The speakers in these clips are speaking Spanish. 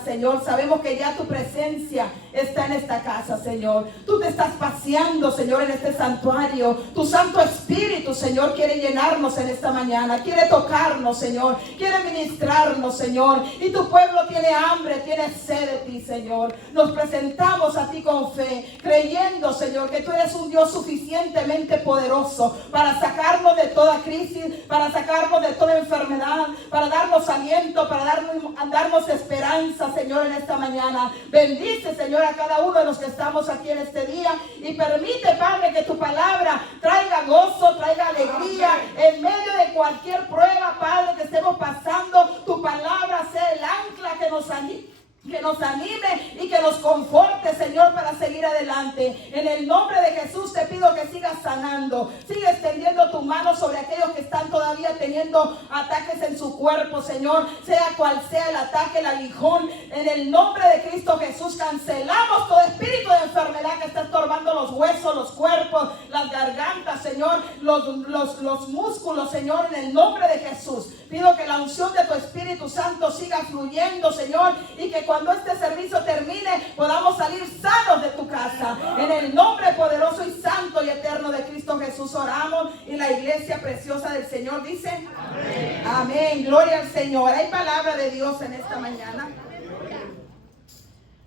Señor, sabemos que ya tu presencia está en esta casa, Señor. Tú te estás paseando, Señor, en este santuario. Tu Santo Espíritu, Señor, quiere llenarnos en esta mañana. Quiere tocarnos, Señor. Quiere ministrarnos, Señor. Y tu pueblo tiene hambre, tiene sed de ti, Señor. Nos presentamos a ti con fe, creyendo, Señor, que tú eres un Dios suficientemente poderoso para sacarnos de toda crisis, para sacarnos de toda enfermedad, para darnos aliento, para darnos esperanza, Señor, en esta mañana. Bendice, Señor, a cada uno de los que estamos aquí en este día y permite, Padre, que tu palabra traiga gozo, traiga alegría en medio de cualquier prueba, Padre, que estemos pasando. Tu palabra sea el ancla que nos anime y que nos conforte, Señor, para seguir adelante. En el nombre de Jesús te pido que sigas sanando, sigue extendiendo tu mano sobre aquellos que están todavía teniendo ataques en su cuerpo, Señor, sea cual sea el ataque, el aguijón. En el nombre de Cristo Jesús cancelamos todo espíritu de enfermedad que está estorbando los huesos, los cuerpos, las gargantas, Señor, los músculos, Señor, en el nombre de Jesús. Pido que la unción de tu Espíritu Santo siga fluyendo, Señor, y que cuando este servicio termine podamos salir sanos de tu casa. En el nombre poderoso y santo y eterno de Cristo Jesús oramos, y la iglesia preciosa del Señor dice amén. Amén. Gloria al Señor. Hay palabra de Dios en esta mañana.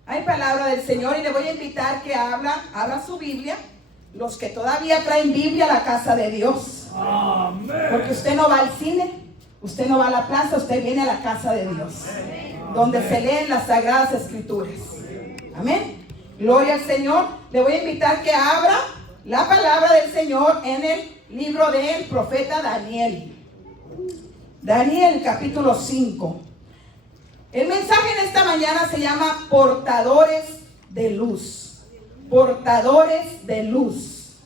Hay palabra del Señor y le voy a invitar que abra su Biblia. Los que todavía traen Biblia a la casa de Dios. Amén. Porque usted no va al cine, usted no va a la plaza, usted viene a la casa de Dios, donde se leen las sagradas escrituras. Amén. Gloria al Señor. Le voy a invitar que abra la palabra del Señor en el libro del profeta Daniel. Daniel capítulo 5. El mensaje en esta mañana se llama portadores de luz. Portadores de luz.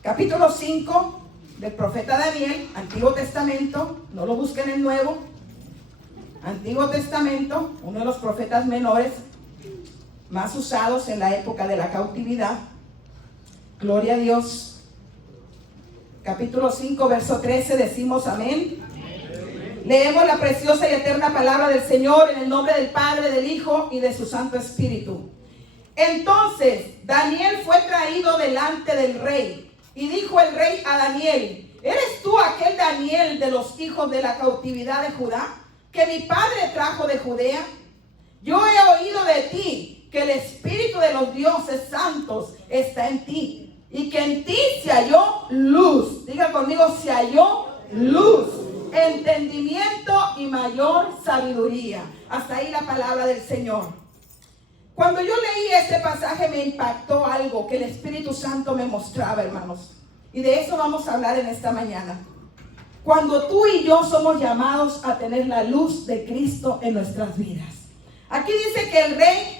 Capítulo 5 del profeta Daniel, Antiguo Testamento, no lo busquen en el Nuevo. Antiguo Testamento, uno de los profetas menores más usados en la época de la cautividad. Gloria a Dios. Capítulo 5, verso 13, decimos amén. Leemos la preciosa y eterna palabra del Señor en el nombre del Padre, del Hijo y de su Santo Espíritu. Entonces Daniel fue traído delante del rey. Y dijo el rey a Daniel: ¿eres tú aquel Daniel de los hijos de la cautividad de Judá, que mi padre trajo de Judea? Yo he oído de ti que el espíritu de los dioses santos está en ti, y que en ti se halló luz. Diga conmigo: se halló luz, entendimiento y mayor sabiduría. Hasta ahí la palabra del Señor. Cuando yo leí este pasaje me impactó algo que el Espíritu Santo me mostraba, hermanos. Y de eso vamos a hablar en esta mañana. Cuando tú y yo somos llamados a tener la luz de Cristo en nuestras vidas. Aquí dice que el rey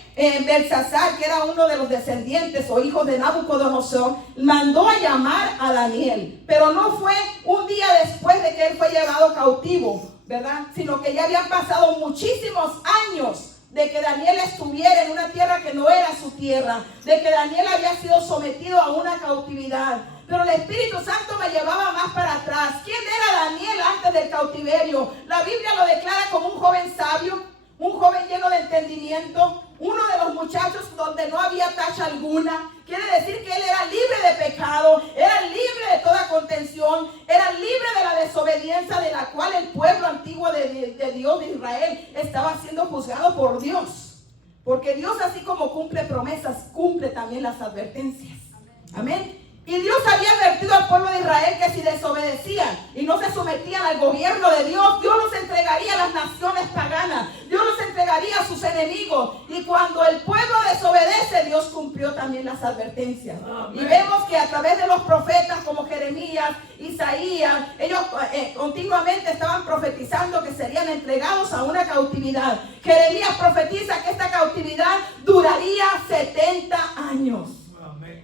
Belsasar, que era uno de los descendientes o hijos de Nabucodonosor, mandó a llamar a Daniel. Pero no fue un día después de que él fue llevado cautivo, ¿verdad? Sino que ya habían pasado muchísimos años de que Daniel estuviera en una tierra que no era su tierra, de que Daniel había sido sometido a una cautividad. Pero el Espíritu Santo me llevaba más para atrás. ¿Quién era Daniel antes del cautiverio? La Biblia lo declara como un joven sabio, un joven lleno de entendimiento, uno de los muchachos donde no había tacha alguna. Quiere decir que él era libre de pecado, era libre de toda contención, era libre de la desobediencia de la cual el pueblo antiguo de Dios, de Israel, estaba siendo juzgado por Dios. Porque Dios, así como cumple promesas, cumple también las advertencias. Amén. Y Dios había advertido al pueblo de Israel que si desobedecían y no se sometían al gobierno de Dios, Dios los entregaría a las naciones paganas. Dios los entregaría a sus enemigos. Y cuando el pueblo desobedece, Dios cumplió también las advertencias. Amén. Y vemos que a través de los profetas como Jeremías, Isaías, ellos continuamente estaban profetizando que serían entregados a una cautividad. Jeremías profetiza que esta cautividad duraría 70 años.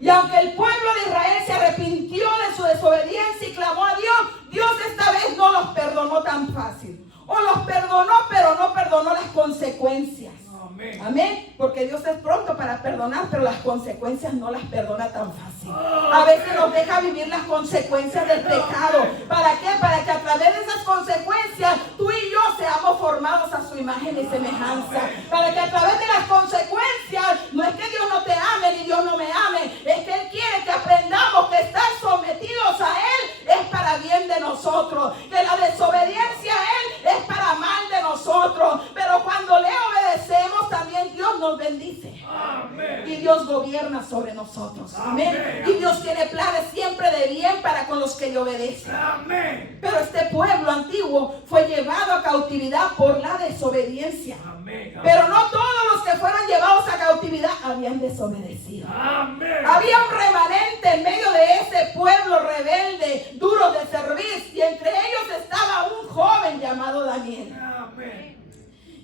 Y aunque el pueblo de Israel se arrepintió de su desobediencia y clamó a Dios, Dios esta vez no los perdonó tan fácil. O los perdonó, pero no perdonó las consecuencias. Amén. Amén. Porque Dios es pronto para perdonar, pero las consecuencias no las perdona tan fácil. A veces nos deja vivir las consecuencias del pecado. ¿Para qué? Para que a través de esas consecuencias tú y yo seamos formados su imagen y semejanza. Para que a través de las consecuencias, no es que Dios no te ame ni Dios no me ame, es que Él quiere que aprendamos que estar sometidos a Él es para bien de nosotros, que la desobediencia a Él es para mal de nosotros, pero cuando le obedecemos también Dios nos bendice. Amén. Y Dios gobierna sobre nosotros. Amén. Amén. Y Dios tiene planes siempre de bien para con los que le obedecen. Amén. Pero este pueblo antiguo fue llevado a cautividad por la desobediencia. Amén. Pero no todos los que fueron llevados a cautividad habían desobedecido. Amén. Había un remanente en medio de ese pueblo rebelde, duro de servir, y entre ellos estaba un joven llamado Daniel. Amén.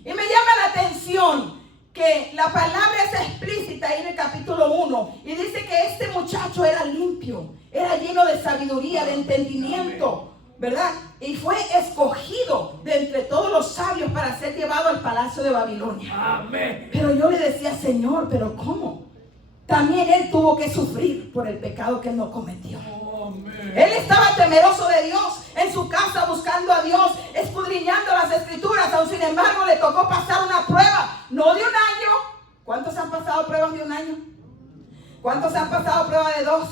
Y me llama la atención que la palabra es explícita ahí en el capítulo 1 y dice que este muchacho era limpio, era lleno de sabiduría, de entendimiento, ¿verdad? Y fue escogido de entre todos los sabios para ser llevado al palacio de Babilonia. Amén. Pero yo le decía, Señor, ¿pero cómo? También él tuvo que sufrir por el pecado que él no cometió. Amén. Él estaba temeroso de Dios, en su casa buscando a Dios, escudriñando las escrituras. Aún sin embargo le tocó pasar una prueba, no de un año. ¿Cuántos han pasado pruebas de un año? ¿Cuántos han pasado pruebas de 2,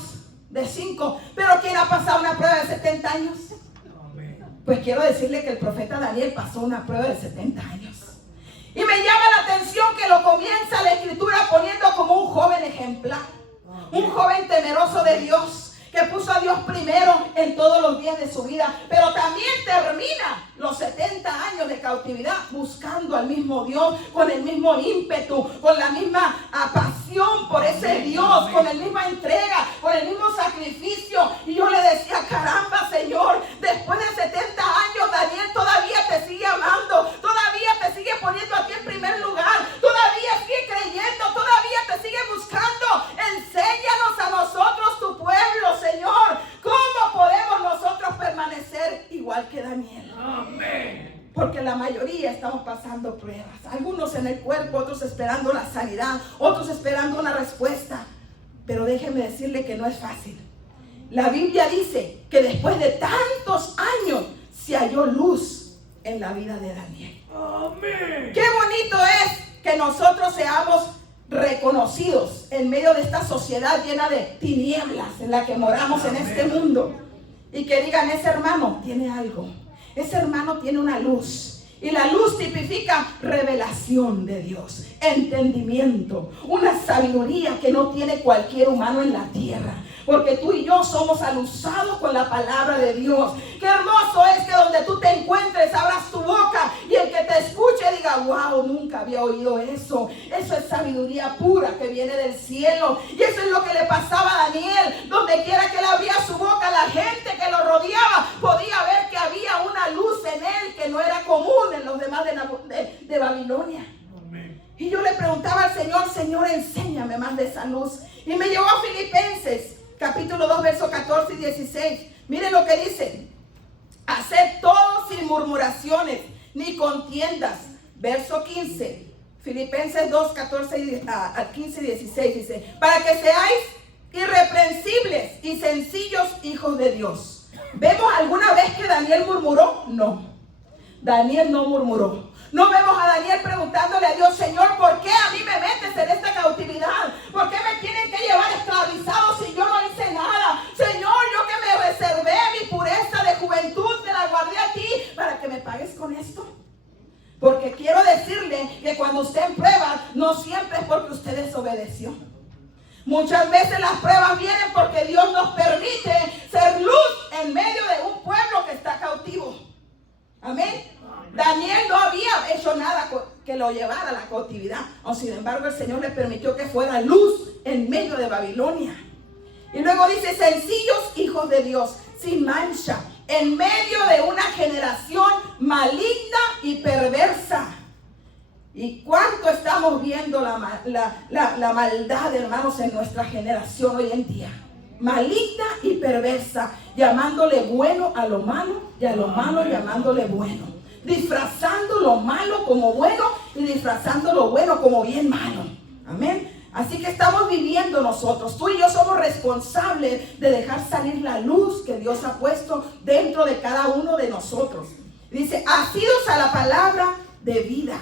de 5? Pero ¿quién ha pasado una prueba de 70 años? Amén. Pues quiero decirle que el profeta Daniel pasó una prueba de 70 años. Y me llama la atención que lo comienza la escritura poniendo como un joven ejemplar, un joven temeroso de Dios, que puso a Dios primero en todos los días de su vida, pero también termina los 70 años de cautividad buscando al mismo Dios, con el mismo ímpetu, con la misma pasión por ese Dios, con la misma entrega, con el mismo sacrificio. Y yo le decía, caramba, Señor, después de 70 años Daniel todavía te sigue amando, todavía te sigue poniendo a ti en primer lugar, todavía sigue creyendo, todavía te sigue buscando. Enséñanos a nosotros, tu pueblo, Señor, cómo podemos nosotros permanecer igual que Daniel. Amén. Porque la mayoría estamos pasando pruebas, algunos en el cuerpo, otros esperando la sanidad, otros esperando una respuesta. Pero déjeme decirle que no es fácil. La Biblia dice que después de tantos años se halló luz en la vida de Daniel. Amén. Qué bonito es que nosotros seamos reconocidos en medio de esta sociedad llena de tinieblas en la que moramos. Amén. En este mundo, y que digan, ese hermano tiene algo, ese hermano tiene una luz. Y la luz tipifica revelación de Dios, entendimiento, una sabiduría que no tiene cualquier humano en la tierra. Porque tú y yo somos alusados con la palabra de Dios. Qué hermoso es que donde tú te encuentres abras tu boca y el que te escuche diga, wow, nunca había oído eso. Eso es sabiduría pura que viene del cielo. Y eso es lo que le pasaba a Daniel. Donde quiera que él abría su boca, la gente que lo rodeaba podía ver que había una luz en él que no era común en los demás de Babilonia. Amén. Y yo le preguntaba al Señor, Señor, enséñame más de esa luz. Y me llevó a Filipenses, capítulo 2, versos 14 y 16. Miren lo que dice. Haced todo sin murmuraciones ni contiendas. Verso 15. Filipenses 2, 14 al 15 y 16 dice, para que seáis irreprensibles y sencillos hijos de Dios. ¿Vemos alguna vez que Daniel murmuró? No. Daniel no murmuró. No vemos a Daniel preguntándole a Dios, Señor, ¿por qué a mí me metes en esta cautividad? ¿Por qué me tienen que llevar esclavizado si yo no hice nada? Señor, yo que me reservé mi pureza de juventud, te la guardé a ti para que me pagues con esto. Porque quiero decirle que cuando usted en prueba, no siempre es porque usted desobedeció. Muchas veces las pruebas vienen porque Dios nos permite ser luz en medio de un pueblo que está cautivo. Amén. Daniel no había hecho nada que lo llevara a la cautividad. O sin embargo, el Señor le permitió que fuera luz en medio de Babilonia. Y luego dice, sencillos hijos de Dios, sin mancha, en medio de una generación maligna y perversa. ¿Y cuánto estamos viendo la maldad, hermanos, en nuestra generación hoy en día? Maligna y perversa, llamándole bueno a lo malo y a lo malo llamándole bueno. Disfrazando lo malo como bueno y disfrazando lo bueno como bien malo. Amén. Así que estamos viviendo nosotros. Tú y yo somos responsables de dejar salir la luz que Dios ha puesto dentro de cada uno de nosotros. Dice, asidos a la palabra de vida.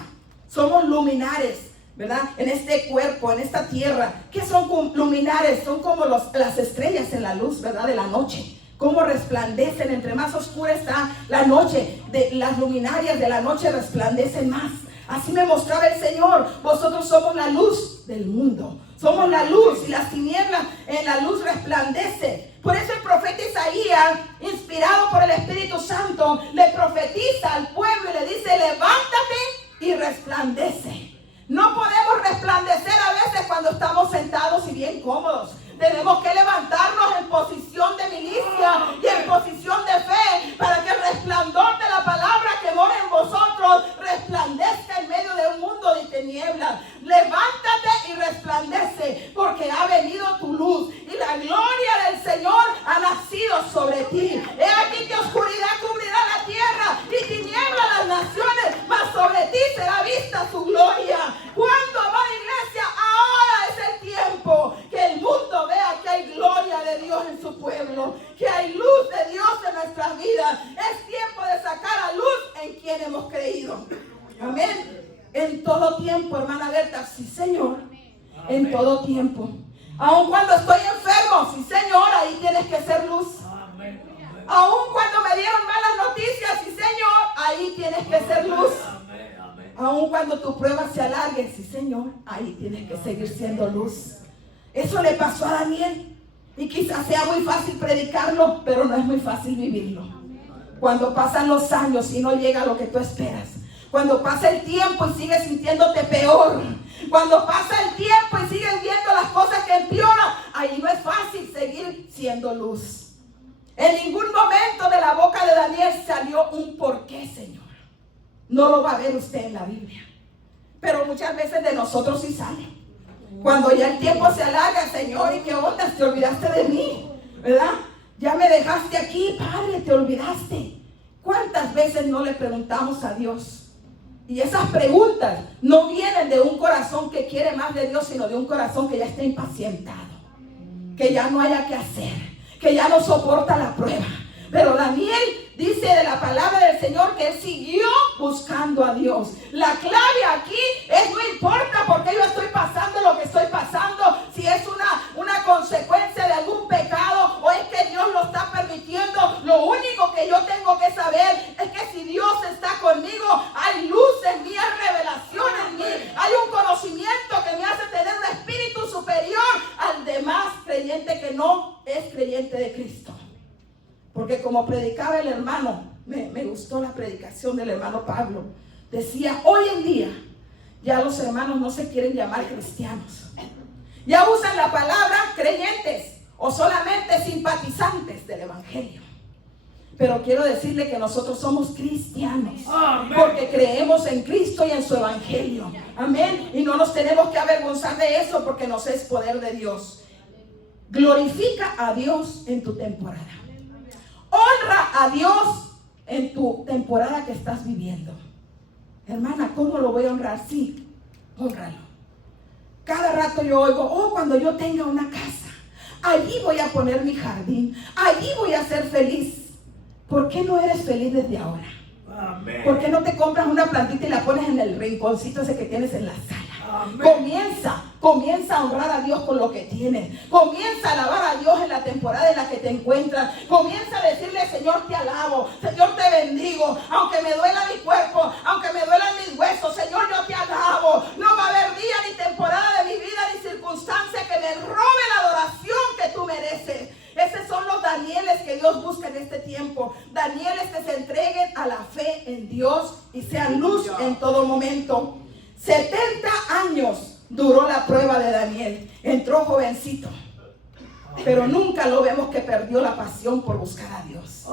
Somos luminares, ¿verdad? En este cuerpo, en esta tierra. ¿Qué son luminares? Son como las estrellas en la luz, ¿verdad? De la noche. Cómo resplandecen. Entre más oscura está la noche, las luminarias de la noche resplandecen más. Así me mostraba el Señor. Vosotros somos la luz del mundo. Somos la luz, y las tinieblas en la luz resplandece. Por eso el profeta Isaías, inspirado por el Espíritu Santo, le profetiza al pueblo y le dice: levántate y resplandece. No podemos resplandecer a veces cuando estamos sentados y bien cómodos. Tenemos que levantarnos en posición de milicia y en posición de fe, para que el resplandor de la palabra que mora en vosotros resplandezca en medio de un mundo de tinieblas. Levántate y resplandece, porque ha venido tu luz y la gloria del Señor ha nacido sobre ti. He aquí que oscuridad cubrirá la tierra y tiniebla las naciones, mas sobre ti será vista su gloria. ¿Cuándo, amada iglesia? Ahora es el tiempo que el mundo vea que hay gloria de Dios en su pueblo, que hay luz de Dios en nuestras vidas. Es tiempo de sacar a luz en quien hemos creído. Amén. En todo tiempo, hermana Berta, sí, Señor. En todo tiempo. Aun cuando estoy enfermo, sí, Señor, ahí tienes que ser luz. Aun cuando me dieron malas noticias, sí, Señor, ahí tienes que ser luz. Aun cuando tu prueba se alargue, sí, Señor, ahí tienes que seguir siendo luz. Eso le pasó a Daniel. Y quizás sea muy fácil predicarlo, pero no es muy fácil vivirlo. Cuando pasan los años y no llega lo que tú esperas. Cuando pasa el tiempo y sigues sintiéndote peor. Cuando pasa el tiempo y sigues viendo las cosas que empeoran, ahí no es fácil seguir siendo luz. En ningún momento de la boca de Daniel salió un porqué, Señor. No lo va a ver usted en la Biblia. Pero muchas veces de nosotros sí sale. Cuando ya el tiempo se alarga, Señor, ¿y qué onda? Te olvidaste de mí, ¿verdad? Ya me dejaste aquí, Padre, te olvidaste. ¿Cuántas veces no le preguntamos a Dios? Y esas preguntas no vienen de un corazón que quiere más de Dios, sino de un corazón que ya está impacientado, que ya no haya que hacer, que ya no soporta la prueba. Pero Daniel dice de la palabra del Señor que él siguió buscando a Dios. La clave aquí es: no importa por qué yo estoy pasando lo que estoy pasando, si es una consecuencia de algún pecado o es que Dios lo está permitiendo. Lo único que yo tengo que saber es que si Dios está conmigo, hay luz en mí, hay revelación en mí, hay un conocimiento que me hace tener un espíritu superior al demás creyente que no es creyente de Cristo. Porque como predicaba el hermano, me gustó la predicación del hermano Pablo. Decía: hoy en día ya los hermanos no se quieren llamar cristianos. Ya usan la palabra creyentes o solamente simpatizantes del evangelio. Pero quiero decirle que nosotros somos cristianos. Amén. Porque creemos en Cristo y en su evangelio. Amén. Y no nos tenemos que avergonzar de eso, porque nos es poder de Dios. Glorifica a Dios en tu temporada. Honra a Dios en tu temporada que estás viviendo. Hermana, ¿cómo lo voy a honrar? Sí, hónralo. Cada rato yo oigo: cuando yo tenga una casa, allí voy a poner mi jardín, allí voy a ser feliz. ¿Por qué no eres feliz desde ahora? Amén. ¿Por qué no te compras una plantita y la pones en el rinconcito ese que tienes en la sala? Amén. Comienza a honrar a Dios con lo que tienes. Comienza a alabar a Dios en la temporada en la que te encuentras. Comienza a decirle: Señor, te alabo, Señor, te bendigo. Aunque me duela mi cuerpo, aunque me duelan mis huesos, Señor, yo te alabo. No va a haber día ni temporada de mi vida ni circunstancia que me robe la adoración que tú mereces. Esos son los Danieles que Dios busca en este tiempo. Danieles que se entreguen a la fe en Dios y sean luz en todo momento. 70 años duró la prueba de Daniel. Entró jovencito, pero nunca lo vemos que perdió la pasión por buscar a Dios.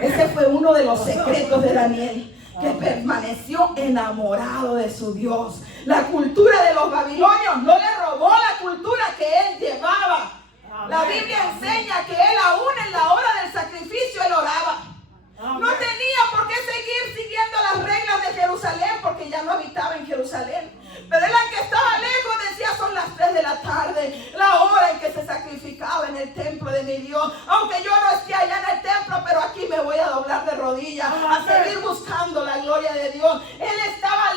Ese fue uno de los secretos de Daniel, que permaneció enamorado de su Dios. La cultura de los babilonios no le robó la cultura que él llevaba. La Biblia enseña que él, aún en la hora del sacrificio, él oraba. No tenía por qué seguir siguiendo las reglas de Jerusalén, porque ya no habitaba en Jerusalén. Pero él, aunque estaba lejos, decía: son las 3 de la tarde, la hora en que se sacrificaba en el templo de mi Dios. Aunque yo no esté allá en el templo, pero aquí me voy a doblar de rodillas, a seguir buscando la gloria de Dios. Él estaba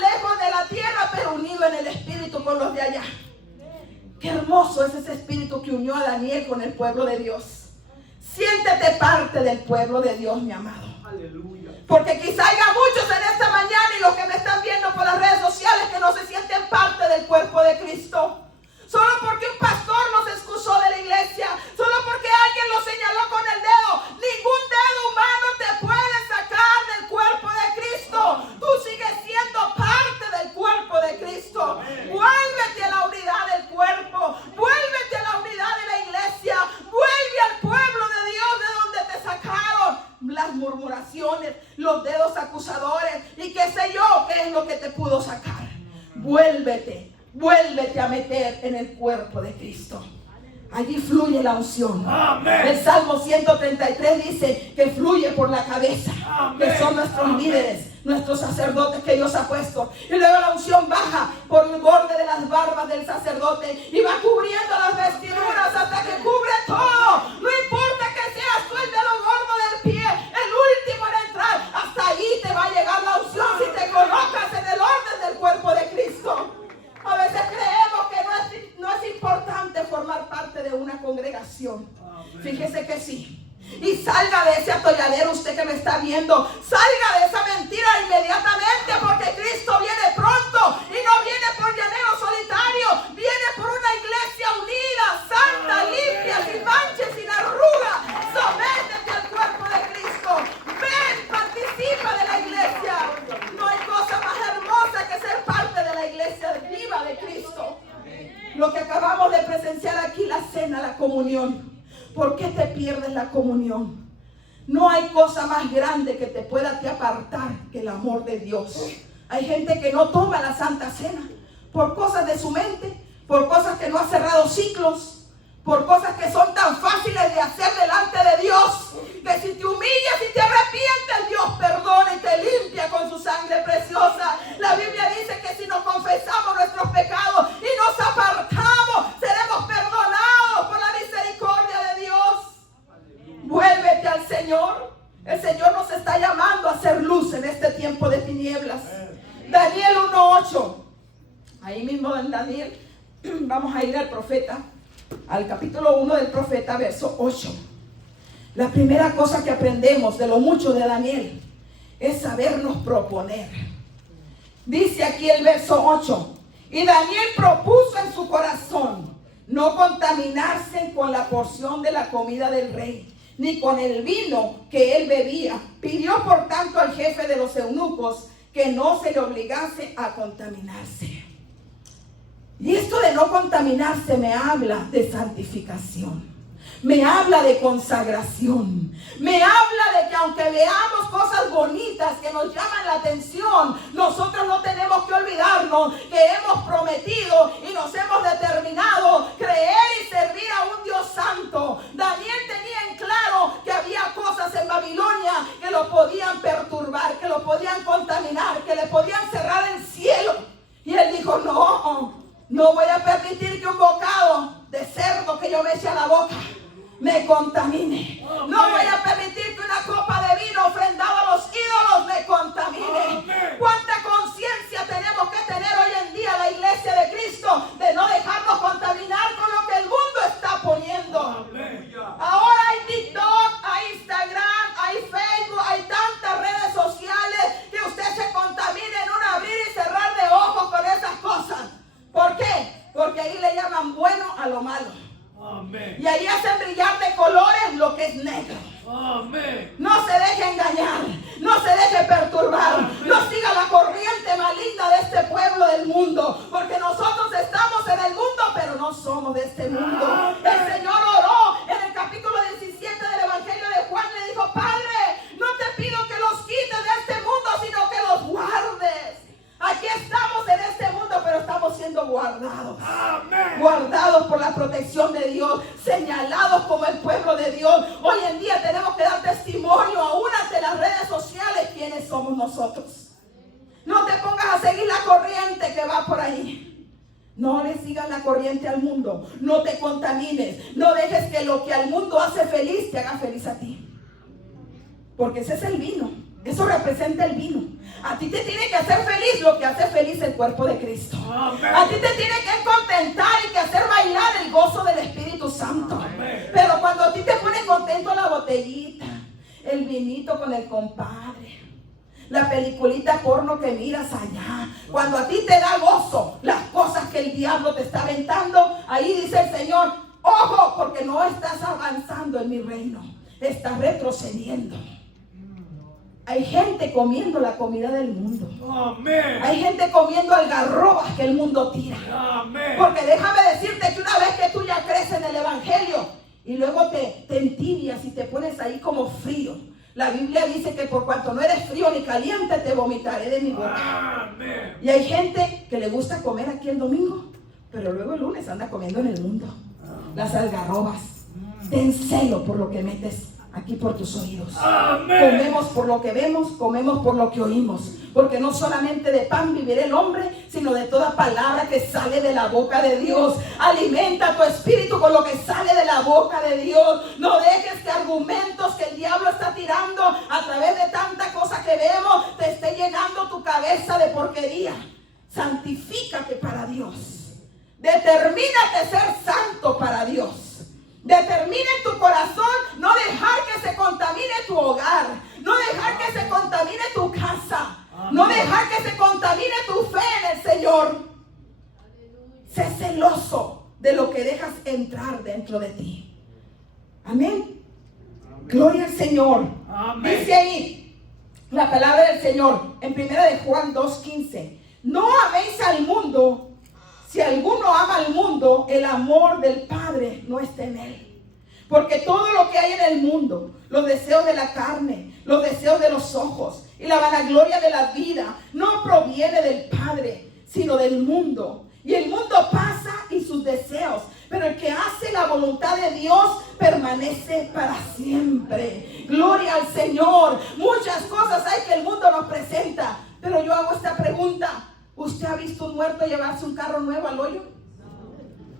con los de allá. Qué hermoso es ese espíritu que unió a Daniel con el pueblo de Dios. Siéntete parte del pueblo de Dios, mi amado. Aleluya. Porque quizá haya muchos en esta mañana y los que me están viendo por las redes sociales que no se sienten parte del cuerpo de Cristo. Solo porque un pastor los excusó de la iglesia, solo porque alguien los señaló con el dedo. Ningún dedo humano te puede sacar del cuerpo de Cristo. Tú sigues siendo parte del cuerpo de Cristo. Vuélvete a la unidad del cuerpo, vuélvete a la unidad de la iglesia, vuelve al pueblo de Dios de donde te sacaron las murmuraciones, los dedos acusadores y qué sé yo, qué es lo que te pudo sacar. Vuélvete a meter en el cuerpo de Cristo. Allí fluye la unción. Amén. El Salmo 133 dice que fluye por la cabeza. Amén. Que son nuestros líderes, nuestros sacerdotes que Dios ha puesto. Y luego la unción baja por el borde de las barbas del sacerdote y va cubriendo las vestiduras hasta que cubre todo. No importa que seas tú el dedo gordo del pie, el último en entrar, hasta ahí te va a llegar la unción si te colocas en el orden del cuerpo de Cristo. A veces creemos que no es importante formar parte de una congregación. Amén. Fíjese que sí. Y salga de ese atolladero, usted que me está viendo. Salga de esa mentira inmediatamente, porque Cristo viene pronto. Y no viene por llanero solitario. Viene por una iglesia unida, santa, limpia, sin mancha, sin arruga. Sométete al cuerpo de Cristo. Ven, participa de la iglesia. No hay cosa más hermosa que ser parte de la iglesia viva de Cristo. Lo que acabamos de presenciar aquí, la cena, la comunión. ¿Por qué te pierdes la comunión? No hay cosa más grande que te pueda te apartar que el amor de Dios. Hay gente que no toma la Santa Cena por cosas de su mente, por cosas que no ha cerrado ciclos, por cosas que son tan fáciles de hacer delante de Dios, que si te humillas y te arrepientes, Dios perdona y te limpia con su sangre preciosa. La Biblia dice que si nos confesamos nuestros pecados y nos apartamos, seremos perdonados por la misericordia de Dios. Vuélvete al Señor. El Señor nos está llamando a hacer luz en este tiempo de tinieblas. Daniel 1:8. Ahí mismo en Daniel, vamos a ir al profeta, al capítulo 1 del profeta, verso 8. La primera cosa que aprendemos de lo mucho de Daniel es sabernos proponer. Dice aquí el verso 8: y Daniel propuso en su corazón no contaminarse con la porción de la comida del rey, ni con el vino que él bebía. Pidió por tanto al jefe de los eunucos que no se le obligase a contaminarse. Y esto de no contaminarse me habla de santificación, me habla de consagración, me habla de que aunque veamos cosas bonitas que nos llaman la atención, nosotros no tenemos que olvidarnos que hemos prometido y nos hemos determinado creer y servir a un Dios santo. Daniel tenía en claro que había cosas en Babilonia que lo podían perturbar, que lo podían contaminar, que le podían cerrar el cielo. Y él dijo: no voy a permitir que un bocado de cerdo que yo me eche a la boca me contamine. No voy a permitir que una copa de vino ofrendado a los ídolos me contamine. ¿Cuánta conciencia tenemos que tener hoy en día la iglesia de Cristo de no dejarnos contaminar con lo que el mundo está poniendo? Ahora hay TikTok, hay Instagram, hay Facebook, hay tantas redes sociales que usted se contamina en un abrir y cerrar de ojos con esas cosas. ¿Por qué? Porque ahí le llaman bueno a lo malo. Amén. Y ahí hacen brillar de colores lo que es negro. Amén. No se deje engañar, no se deje perturbar. Amén. No siga la corriente maligna de este pueblo del mundo, porque nosotros estamos en el mundo, pero no somos de este mundo. Amén. El Señor oró en el capítulo 17 del Evangelio de Juan, le dijo: Padre, no te pido que los quites de este mundo, sino que los guardes. Aquí estamos en este mundo, pero estamos siendo guardados. Amén. Guardados por la protección de Dios, señalados como el pueblo de Dios. Hoy en día tenemos que dar testimonio aún ante las redes sociales quiénes somos nosotros. No te pongas a seguir la corriente que va por ahí. No le sigas la corriente al mundo. No te contamines. No dejes que lo que al mundo hace feliz te haga feliz a ti. Porque ese es el vino. Eso representa el vino. A ti te tiene que hacer feliz lo que hace feliz el cuerpo de Cristo. Amén. A ti te tiene que contentar y que hacer bailar el gozo del Espíritu Santo. Amén. Pero cuando a ti te pone contento la botellita, el vinito con el compadre, la peliculita porno que miras allá, cuando a ti te da gozo las cosas que el diablo te está aventando, ahí dice el Señor, ojo, porque no estás avanzando en mi reino, estás retrocediendo. Hay gente comiendo la comida del mundo. Amén. Hay gente comiendo algarrobas que el mundo tira. Amén. Porque déjame decirte que una vez que tú ya creces en el Evangelio y luego te entibias y te pones ahí como frío, la Biblia dice que por cuanto no eres frío ni caliente, te vomitaré de mi boca. Amén. Y hay gente que le gusta comer aquí el domingo, pero luego el lunes anda comiendo en el mundo. Las algarrobas. Ten celo por lo que metes aquí por tus oídos. Amén. Comemos por lo que vemos, comemos por lo que oímos. Porque no solamente de pan vivirá el hombre, sino de toda palabra que sale de la boca de Dios. Alimenta tu espíritu con lo que sale de la boca de Dios. No dejes que argumentos que el diablo está tirando a través de tanta cosa que vemos te esté llenando tu cabeza de porquería. Santifícate para Dios. Determínate ser santo para Dios. Determina en tu corazón no dejar que se contamine tu hogar, no dejar que se contamine tu casa, no dejar que se contamine tu fe en el Señor. Sé celoso de lo que dejas entrar dentro de ti. Amén. Gloria al Señor. Amén. Dice ahí la palabra del Señor en 1 de Juan 2:15. No améis al mundo. Si alguno ama al mundo, el amor del Padre no está en él. Porque todo lo que hay en el mundo, los deseos de la carne, los deseos de los ojos y la vanagloria de la vida, no proviene del Padre, sino del mundo. Y el mundo pasa y sus deseos, pero el que hace la voluntad de Dios permanece para siempre. Gloria al Señor. Muchas cosas hay que el mundo nos presenta, pero yo hago esta pregunta. ¿Usted ha visto un muerto llevarse un carro nuevo al hoyo?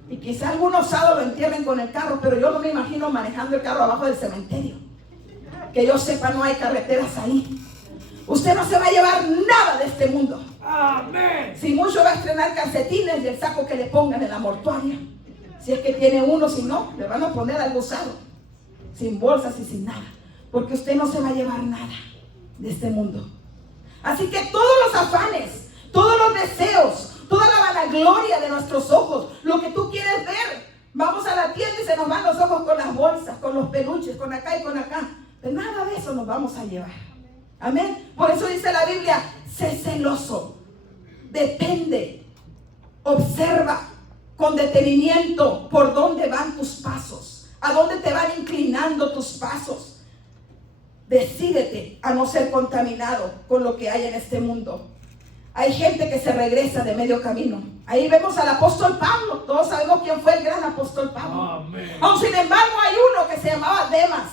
Y quizá algún osado lo entierren con el carro, pero yo no me imagino manejando el carro abajo del cementerio. Que yo sepa, no hay carreteras ahí. Usted no se va a llevar nada de este mundo. Amén. Si mucho va a estrenar calcetines y el saco que le pongan en la mortuaria. Si es que tiene uno, si no, le van a poner algo usado. Sin bolsas y sin nada. Porque usted no se va a llevar nada de este mundo. Así que todos los afanes, todos los deseos, toda la vanagloria de nuestros ojos, lo que tú quieres ver, vamos a la tienda y se nos van los ojos con las bolsas, con los peluches, con acá y con acá. Pero nada de eso nos vamos a llevar. Amén. Por eso dice la Biblia, sé celoso, depende, observa con detenimiento por dónde van tus pasos, a dónde te van inclinando tus pasos. Decídete a no ser contaminado con lo que hay en este mundo. Hay gente que se regresa de medio camino. Ahí vemos al apóstol Pablo. Todos sabemos quién fue el gran apóstol Pablo. Amén. Aún sin embargo hay uno que se llamaba Demas,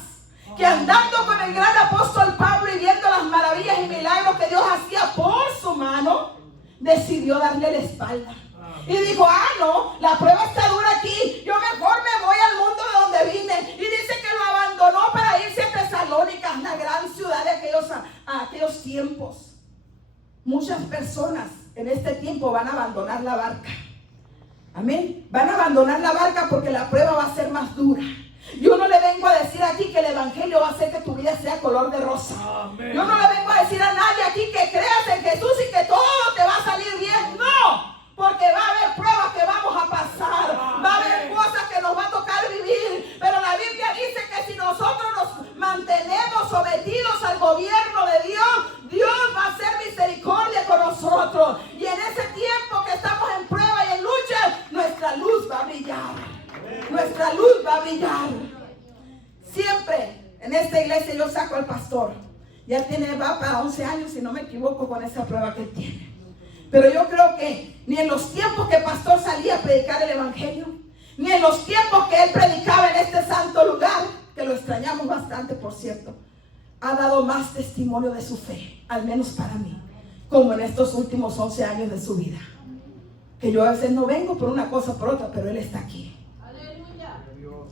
que andando con el gran apóstol Pablo y viendo las maravillas y milagros que Dios hacía por su mano, decidió darle la espalda. Y dijo, no, la prueba está dura aquí, yo mejor me voy al mundo de donde vine. Y dice que lo abandonó para irse a Tesalónica, la gran ciudad de aquellos tiempos. Muchas personas en este tiempo van a abandonar la barca. Amén. Van a abandonar la barca porque la prueba va a ser más dura. Yo no le vengo a decir aquí que el evangelio va a hacer que tu vida sea color de rosa. Amén. Yo no le vengo a decir a nadie aquí que creas en Jesús y que todo te va a salir bien. No, porque va a haber pruebas que vamos a pasar. Va a haber cosas que nos va a tocar vivir. Pero la Biblia dice que si nosotros nos mantenemos sometidos al gobierno de Dios, Dios va a hacer misericordia con nosotros. Y en ese tiempo que estamos en prueba y en lucha, nuestra luz va a brillar. Nuestra luz va a brillar. Siempre en esta iglesia yo saco al pastor. Ya va para 11 años, si no me equivoco, con esa prueba que él tiene. Pero yo creo que ni en los tiempos que el pastor salía a predicar el evangelio, ni en los tiempos que él predicaba en este santo lugar, que lo extrañamos bastante, por cierto, ha dado más testimonio de su fe, al menos para mí, como en estos últimos 11 años de su vida. Que yo a veces no vengo por una cosa o por otra, pero él está aquí.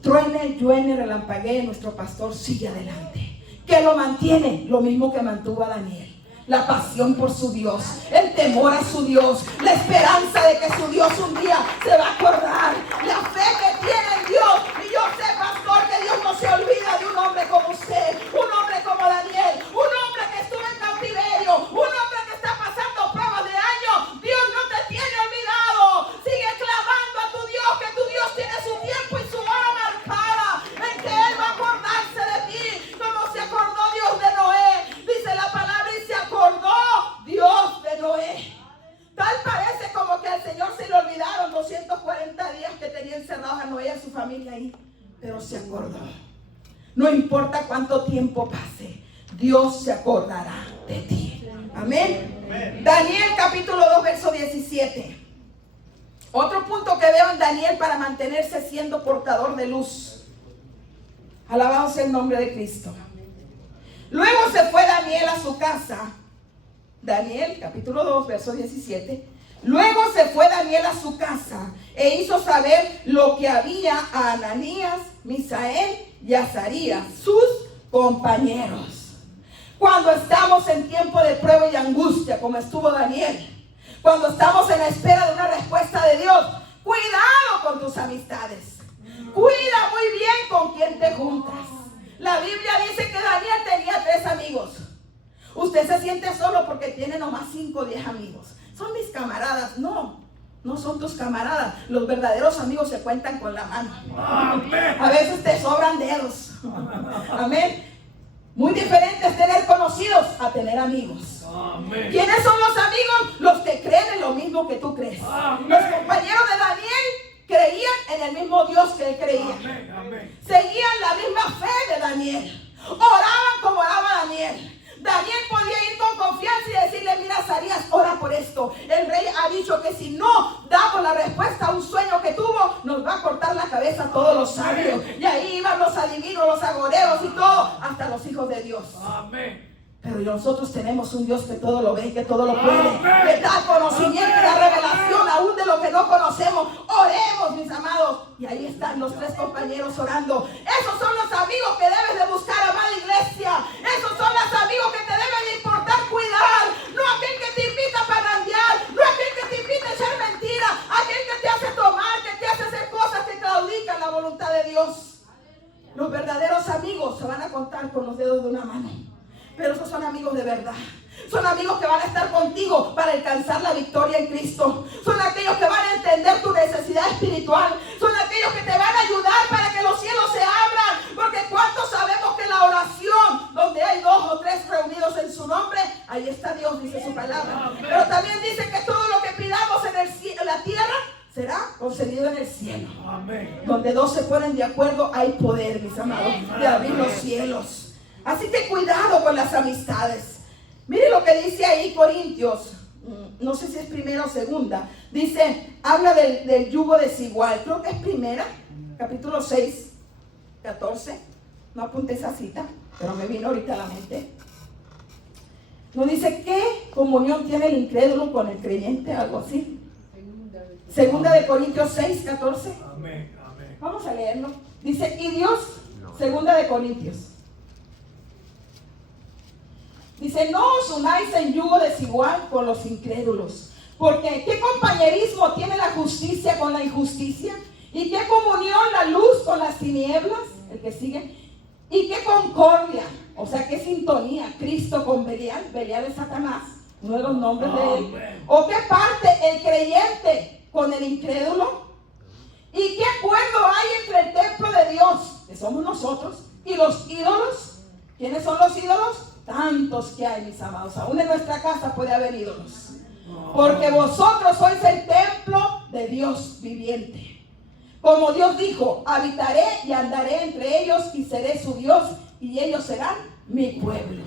Truene, lluene, relampaguee, nuestro pastor sigue adelante. ¿Qué lo mantiene? Lo mismo que mantuvo a Daniel. La pasión por su Dios, el temor a su Dios, la esperanza de que su Dios un día se va a acordar, la fe que tiene en Dios. Y yo sé, pastor, que Dios no se olvida de un hombre como usted, un hombre como Daniel, un hombre que estuvo en cautiverio, un hombre que está pasando pruebas de años. Dios no te tiene olvidado. Sigue clamando a tu Dios, que tu Dios tiene su tiempo y su hora marcada, en que Él va a acordarse de ti, como se acordó Dios de Noé. Dice la palabra, y se acordó Dios de Noé. Tal parece como que al Señor se le olvidaron 240 días que tenía encerrados a Noé y a su familia ahí, pero se acordó. No importa cuánto tiempo pase, Dios se acordará de ti. Amén. Amén. Daniel capítulo 2 verso 17. Otro punto que veo en Daniel para mantenerse siendo portador de luz. Alabado sea el nombre de Cristo. Luego se fue Daniel a su casa. Daniel, capítulo 2, verso 17. Luego se fue Daniel a su casa e hizo saber lo que había a Ananías, Misael y Azarías, sus compañeros. Cuando estamos en tiempo de prueba y angustia, como estuvo Daniel, cuando estamos en la espera de una respuesta de Dios, cuidado con tus amistades. Cuida muy bien con quien te juntas. La Biblia dice que Daniel tenía 3 amigos. Usted se siente solo porque tiene nomás 5 o 10 amigos. Son mis camaradas. No, no son tus camaradas. Los verdaderos amigos se cuentan con la mano. Amén. A veces te sobran dedos. Amén. Muy diferente es tener conocidos a tener amigos. Amén. ¿Quiénes son los amigos? Los que creen en lo mismo que tú crees. Amén. Los compañeros de Daniel creían en el mismo Dios que él creía. Amén, amén. Seguían la misma fe de Daniel. Oraban como oraba Daniel. Daniel podía ir con confianza y decirle, mira, Azarías, ora por esto. El rey ha dicho que si no damos la respuesta a un sueño que tuvo, nos va a cortar la cabeza a todos los sabios. Y ahí iban los adivinos, los agoreros y todo, hasta los hijos de Dios. Amén. Pero nosotros tenemos un Dios que todo lo ve, que todo lo puede, que da conocimiento y da revelación aún de lo que no conocemos. Oremos, mis amados. Y ahí están los 3 compañeros orando. Esos son los amigos que debes de buscar, amada iglesia. Esos son los amigos que te deben de importar cuidar. No aquel que te invita a parrandear, no aquel que te invita a echar mentiras, aquel que te hace tomar, que te hace hacer cosas que claudican la voluntad de Dios. Los verdaderos amigos se van a contar con los dedos de una mano. Pero esos son amigos de verdad. Son amigos que van a estar contigo para alcanzar la victoria en Cristo. Son aquellos que van a entender tu necesidad espiritual. Son aquellos que te van a ayudar para que los cielos se abran. Porque ¿cuántos sabemos que la oración, donde hay 2 o 3 reunidos en su nombre, ahí está Dios, dice su palabra? Amén. Pero también dice que todo lo que pidamos en la tierra será concedido en el cielo. Amén. Donde 2 se ponen de acuerdo, hay poder, mis amados, de abrir los cielos. Así que cuidado con las amistades. Mire lo que dice ahí Corintios, no sé si es primera o segunda. Dice, habla del yugo desigual. Creo que es primera, capítulo 6, 14. No apunté esa cita, pero me vino ahorita a la mente. Nos dice, ¿qué comunión tiene el incrédulo con el creyente? Algo así. Segunda de Corintios 6, 14. Amén, amén. Vamos a leerlo. Dice, y Dios, segunda de Corintios. Dice, no os unáis en yugo desigual con los incrédulos. Porque ¿qué compañerismo tiene la justicia con la injusticia? ¿Y qué comunión la luz con las tinieblas? El que sigue. ¿Y qué concordia? O sea, ¿qué sintonía? Cristo con Belial. Belial es Satanás, uno de los nombres de él. ¿O qué parte el creyente con el incrédulo? ¿Y qué acuerdo hay entre el templo de Dios, que somos nosotros, y los ídolos? ¿Quiénes son los ídolos? Tantos que hay, mis amados. Aún en nuestra casa puede haber ídolos. Porque vosotros sois el templo de Dios viviente. Como Dios dijo, habitaré y andaré entre ellos y seré su Dios y ellos serán mi pueblo.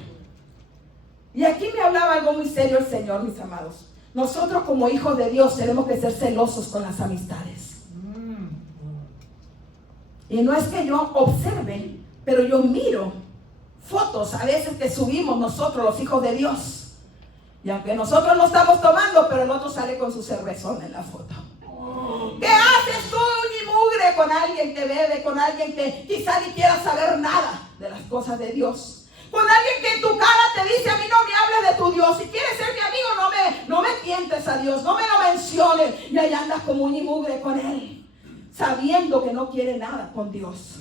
Y aquí me hablaba algo muy serio el Señor, mis amados. Nosotros como hijos de Dios tenemos que ser celosos con las amistades. Y no es que yo observe, pero yo miro fotos a veces que subimos nosotros los hijos de Dios, y aunque nosotros no estamos tomando, pero el otro sale con su cervezón en la foto. ¿Qué haces tú ni mugre con alguien que bebe, con alguien que quizá ni quiera saber nada de las cosas de Dios? Con alguien que en tu cara te dice, a mí no me hables de tu Dios. Si quieres ser mi amigo, no me tientes a Dios, no me lo menciones. Y ahí andas como un mugre con él, sabiendo que no quiere nada con Dios.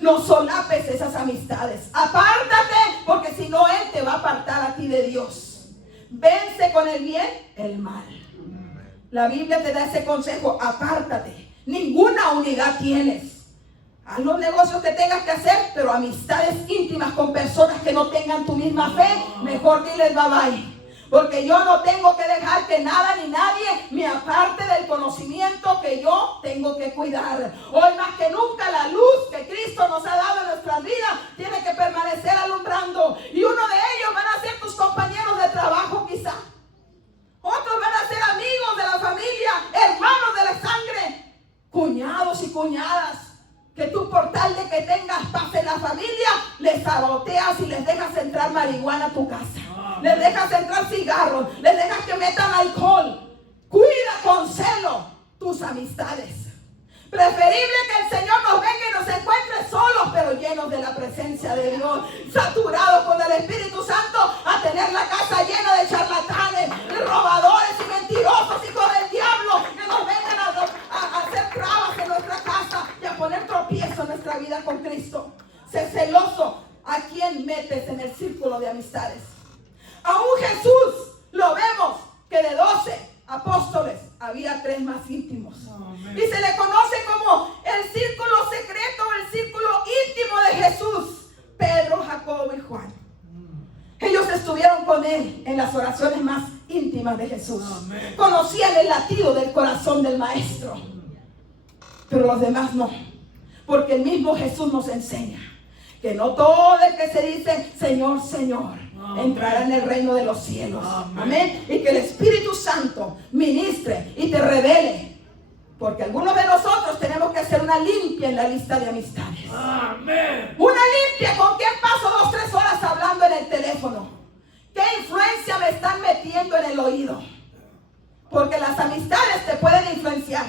No solapes esas amistades. Apártate, porque si no, él te va a apartar a ti de Dios. Vence con el bien el mal. La Biblia te da ese consejo, apártate. Ninguna unidad tienes. Haz los negocios que tengas que hacer, pero amistades íntimas con personas que no tengan tu misma fe, mejor diles bye bye. Porque yo no tengo que dejar que nada ni nadie me aparte del conocimiento que yo tengo que cuidar. Hoy más que nunca la luz que Cristo nos ha dado en nuestras vidas tiene que permanecer alumbrando. Y uno de ellos van a ser tus compañeros de trabajo quizá. Otros van a ser amigos de la familia, hermanos de la sangre, cuñados y cuñadas. Que tú por tal de que tengas paz en la familia, les saboteas y les dejas entrar marihuana a tu casa. Les dejas entrar cigarros, les dejas que metan alcohol. Cuida con celo tus amistades. Preferible que el Señor nos venga y nos encuentre solos, pero llenos de la presencia de Dios, saturados con el Espíritu Santo, a tener la casa llena de charlatanes, de robadores y mentirosos, hijos del diablo, que nos vengan a hacer trabas en nuestra casa y a poner tropiezo en nuestra vida con Cristo. Sé celoso a quien metes en el círculo de amistades. Aún Jesús lo vemos que de 12 apóstoles había 3 más íntimos. Y se le conoce como el círculo secreto, el círculo íntimo de Jesús: Pedro, Jacobo y Juan. Ellos estuvieron con él en las oraciones más íntimas de Jesús. Conocían el latido del corazón del maestro. Pero los demás no, porque el mismo Jesús nos enseña que no todo el que se dice Señor, Señor entrará en el reino de los cielos. Amén. Y que el Espíritu Santo ministre y te revele. Porque algunos de nosotros tenemos que hacer una limpia en la lista de amistades. Amén. Una limpia. ¿Con quién paso 2 o 3 horas hablando en el teléfono? ¿Qué influencia me están metiendo en el oído? Porque las amistades te pueden influenciar.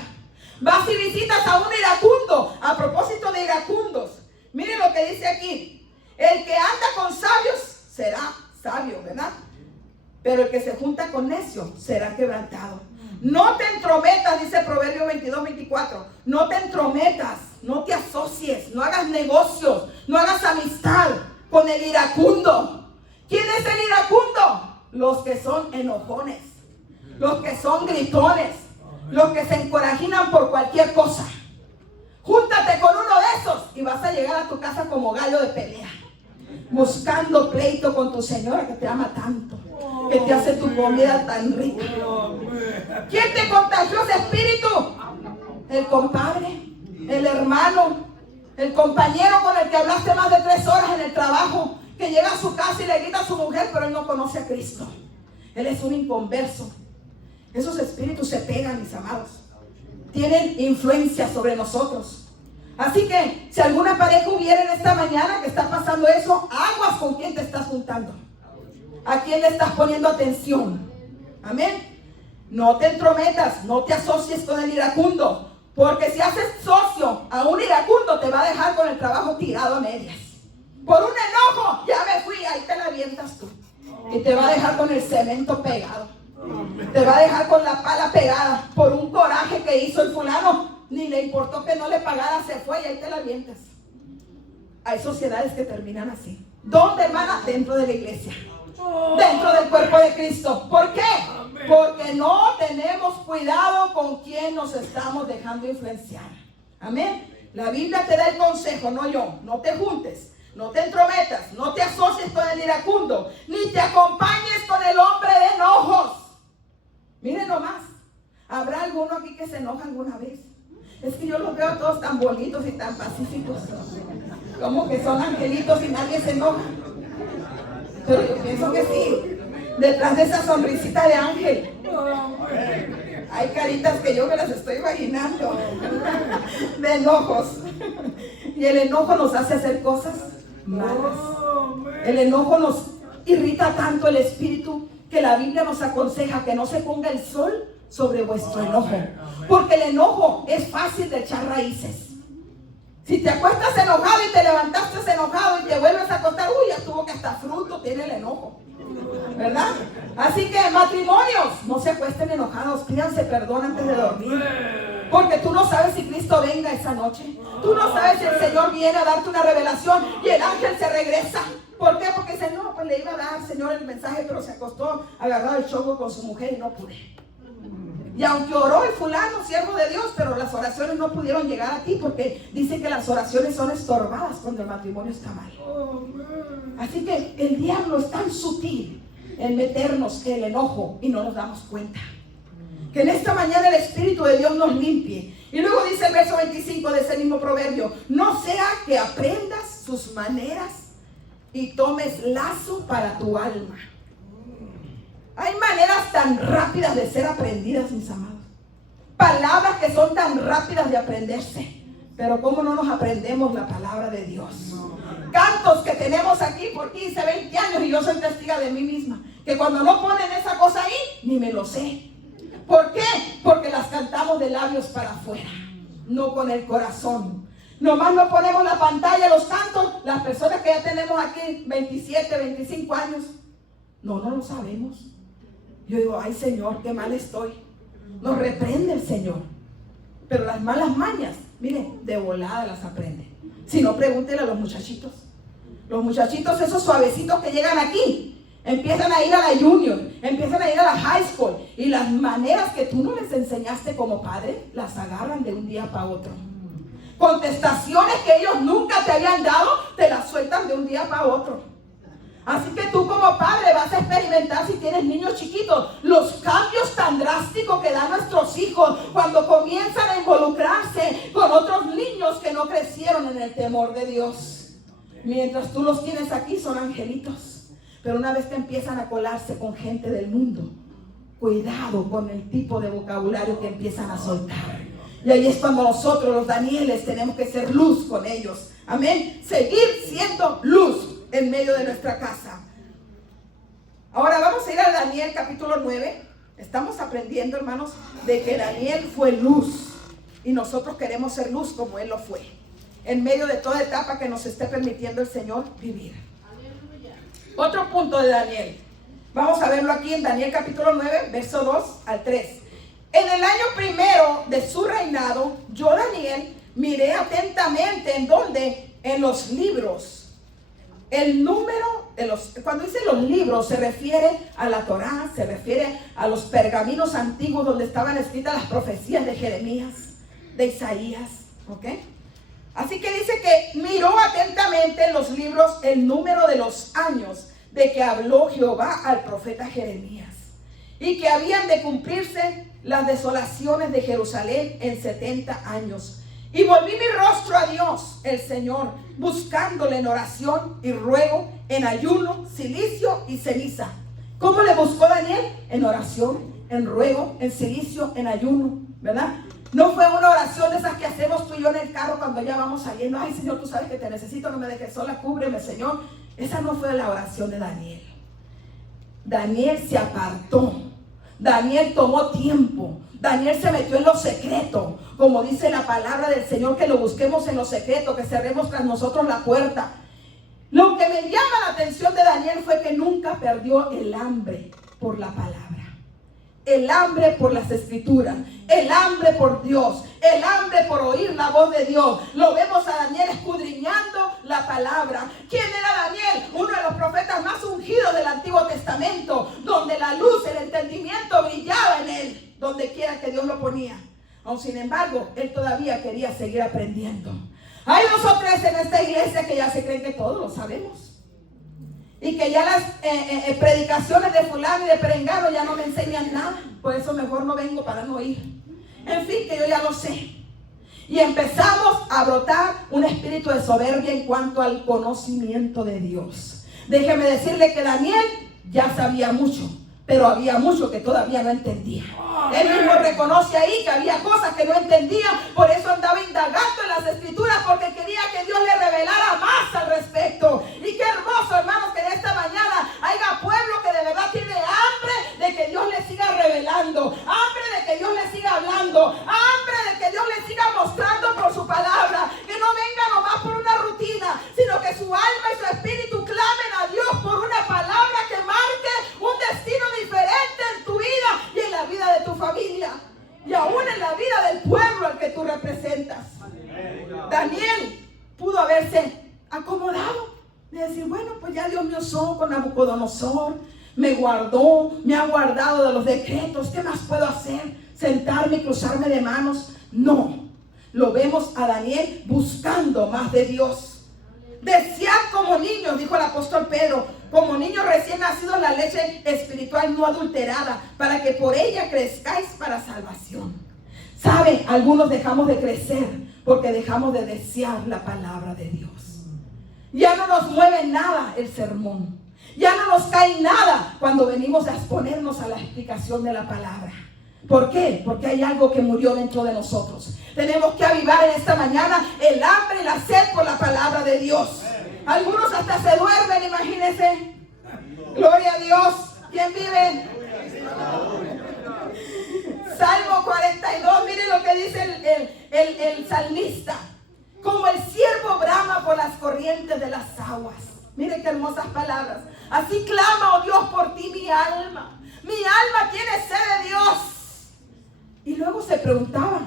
Vas y visitas a un iracundo. A propósito de iracundos, miren lo que dice aquí: el que anda con sabios será sabio, ¿verdad? Pero el que se junta con necio será quebrantado. No te entrometas, dice Proverbio 22-24. No te entrometas, no te asocies, no hagas negocios, no hagas amistad con el iracundo. ¿Quién es el iracundo? Los que son enojones, los que son gritones, los que se encorajinan por cualquier cosa. Júntate con uno de esos y vas a llegar a tu casa como gallo de pelea, buscando pleito con tu señora que te ama tanto, que te hace tu comida tan rica. ¿Quién te contagió ese espíritu? El compadre, el hermano, el compañero con el que hablaste más de 3 horas en el trabajo, que llega a su casa y le grita a su mujer, pero él no conoce a Cristo. Él es un inconverso. Esos espíritus se pegan, mis amados. Tienen influencia sobre nosotros. Así que si alguna pareja hubiera en esta mañana que está pasando eso, aguas con quién te estás juntando, a quién le estás poniendo atención. Amén. No te entrometas, no te asocies con el iracundo, porque si haces socio a un iracundo te va a dejar con el trabajo tirado a medias. Por un enojo, ya me fui, ahí te la avientas tú. Y te va a dejar con el cemento pegado. Te va a dejar con la pala pegada por un coraje que hizo el fulano. Ni le importó que no le pagara, se fue y ahí te la avientas. Hay sociedades que terminan así. ¿Dónde, hermana? Dentro de la iglesia, dentro del cuerpo de Cristo. ¿Por qué? Porque no tenemos cuidado con quién nos estamos dejando influenciar. Amén. La Biblia te da el consejo, no yo. No te juntes, no te entrometas, no te asocies con el iracundo, ni te acompañes con el hombre de enojos. Miren nomás, ¿habrá alguno aquí que se enoja alguna vez? Es que yo los veo todos tan bonitos y tan pacíficos, como que son angelitos y nadie se enoja. Pero yo pienso que sí, detrás de esa sonrisita de ángel hay caritas que yo me las estoy imaginando de enojos. Y el enojo nos hace hacer cosas malas. El enojo nos irrita tanto el espíritu que la Biblia nos aconseja que no se ponga el sol sobre vuestro enojo, porque el enojo es fácil de echar raíces. Si te acuestas enojado y te levantaste enojado y te vuelves a acostar, uy, ya estuvo que hasta fruto tiene el enojo, ¿verdad? Así que matrimonios, no se acuesten enojados, pídanse perdón antes de dormir. Porque tú no sabes si Cristo venga esa noche. Tú no sabes si el Señor viene a darte una revelación y el ángel se regresa. ¿Por qué? Porque dice, no, pues le iba a dar al Señor el mensaje, pero se acostó agarrado el choco con su mujer y no pude. Y aunque oró el fulano, siervo de Dios, pero las oraciones no pudieron llegar a ti porque dicen que las oraciones son estorbadas cuando el matrimonio está mal. Así que el diablo es tan sutil en meternos el enojo y no nos damos cuenta. Que en esta mañana el Espíritu de Dios nos limpie. Y luego dice el verso 25 de ese mismo proverbio: no sea que aprendas sus maneras y tomes lazo para tu alma. Hay maneras tan rápidas de ser aprendidas, mis amados. Palabras que son tan rápidas de aprenderse. Pero ¿cómo no nos aprendemos la palabra de Dios? Cantos que tenemos aquí por 15, 20 años y yo soy testiga de mí misma. Que cuando no ponen esa cosa ahí, ni me lo sé. ¿Por qué? Porque las cantamos de labios para afuera, no con el corazón. Nomás no ponemos la pantalla, los cantos, las personas que ya tenemos aquí 27, 25 años. No lo sabemos. Yo digo, ay Señor, qué mal estoy. Nos reprende el Señor. Pero las malas mañas, miren, de volada las aprende. Si no, pregúntenle a los muchachitos. Los muchachitos esos suavecitos que llegan aquí, empiezan a ir a la junior, empiezan a ir a la high school. Y las maneras que tú no les enseñaste como padre, las agarran de un día para otro. Contestaciones que ellos nunca te habían dado, te las sueltan de un día para otro. Así que tú como padre vas a experimentar, si tienes niños chiquitos, los cambios tan drásticos que dan nuestros hijos cuando comienzan a involucrarse con otros niños que no crecieron en el temor de Dios. Mientras tú los tienes aquí son angelitos, pero una vez que empiezan a colarse con gente del mundo, cuidado con el tipo de vocabulario que empiezan a soltar. Y ahí es cuando nosotros los Danieles tenemos que ser luz con ellos. Amén. Seguir siendo luz en medio de nuestra casa. Ahora vamos a ir a Daniel capítulo 9. Estamos aprendiendo, hermanos, de que Daniel fue luz y nosotros queremos ser luz como él lo fue, en medio de toda etapa que nos esté permitiendo el Señor vivir. Aleluya. Otro punto de Daniel, vamos a verlo aquí en Daniel capítulo 9, verso 2 al 3. En el año primero de su reinado, yo Daniel miré atentamente en donde, en los libros. El número de los, cuando dice los libros, se refiere a la Torá, se refiere a los pergaminos antiguos donde estaban escritas las profecías de Jeremías, de Isaías, ¿ok? Así que dice que miró atentamente en los libros el número de los años de que habló Jehová al profeta Jeremías, y que habían de cumplirse las desolaciones de Jerusalén en 70 años. Y volví mi rostro a Dios, el Señor, buscándole en oración y ruego, en ayuno, cilicio y ceniza. ¿Cómo le buscó Daniel? En oración, en ruego, en cilicio, en ayuno, ¿verdad? No fue una oración de esas que hacemos tú y yo en el carro cuando ya vamos saliendo. Ay, Señor, tú sabes que te necesito, no me dejes sola, cúbreme, Señor. Esa no fue la oración de Daniel. Daniel se apartó. Daniel tomó tiempo. Daniel se metió en lo secreto, como dice la palabra del Señor, que lo busquemos en lo secreto, que cerremos tras nosotros la puerta. Lo que me llama la atención de Daniel fue que nunca perdió el hambre por la palabra, el hambre por las escrituras, el hambre por Dios, el hambre por oír la voz de Dios. Lo vemos a Daniel escudriñando la palabra. ¿Quién era Daniel? Uno de los profetas más ungidos del Antiguo Testamento, donde la luz, el entendimiento brillaba en él, donde quiera que Dios lo ponía. Aun sin embargo, él todavía quería seguir aprendiendo. Hay 2 o 3 en esta iglesia que ya se creen que todos lo sabemos, y que ya las predicaciones de fulano y de perengano ya no me enseñan nada. Por eso mejor no vengo para no ir. En fin, que yo ya lo sé. Y empezamos a brotar un espíritu de soberbia en cuanto al conocimiento de Dios. Déjeme decirle que Daniel ya sabía mucho, pero había mucho que todavía no entendía. Él mismo reconoce ahí que había cosas que no entendía, por eso andaba indagando en las escrituras, porque quería que Dios le revelara más al respecto. Y qué hermoso, hermanos, que en esta mañana haya pueblo que de verdad tiene hambre de que Dios le siga revelando, hambre de que Dios le siga hablando, hambre de que Dios le siga mostrando por su palabra, que no venga con Nabucodonosor, me guardó, me ha guardado de los decretos. ¿Qué más puedo hacer? ¿Sentarme y cruzarme de manos? No, lo vemos a Daniel buscando más de Dios. Desead como niños, dijo el apóstol Pedro, como niños recién nacidos, la leche espiritual no adulterada, para que por ella crezcáis para salvación. ¿Sabe? Algunos dejamos de crecer porque dejamos de desear la palabra de Dios. Ya no nos mueve nada el sermón. Ya no nos cae nada cuando venimos a exponernos a la explicación de la palabra. ¿Por qué? Porque hay algo que murió dentro de nosotros. Tenemos que avivar en esta mañana el hambre y la sed por la palabra de Dios. Algunos hasta se duermen, imagínense. Gloria a Dios. ¿Quién vive? Salmo 42, mire lo que dice el salmista. Como el ciervo brama por las corrientes de las aguas. Mire qué hermosas palabras. Así clama, oh Dios, por ti mi alma. Mi alma tiene sed de Dios. Y luego se preguntaba,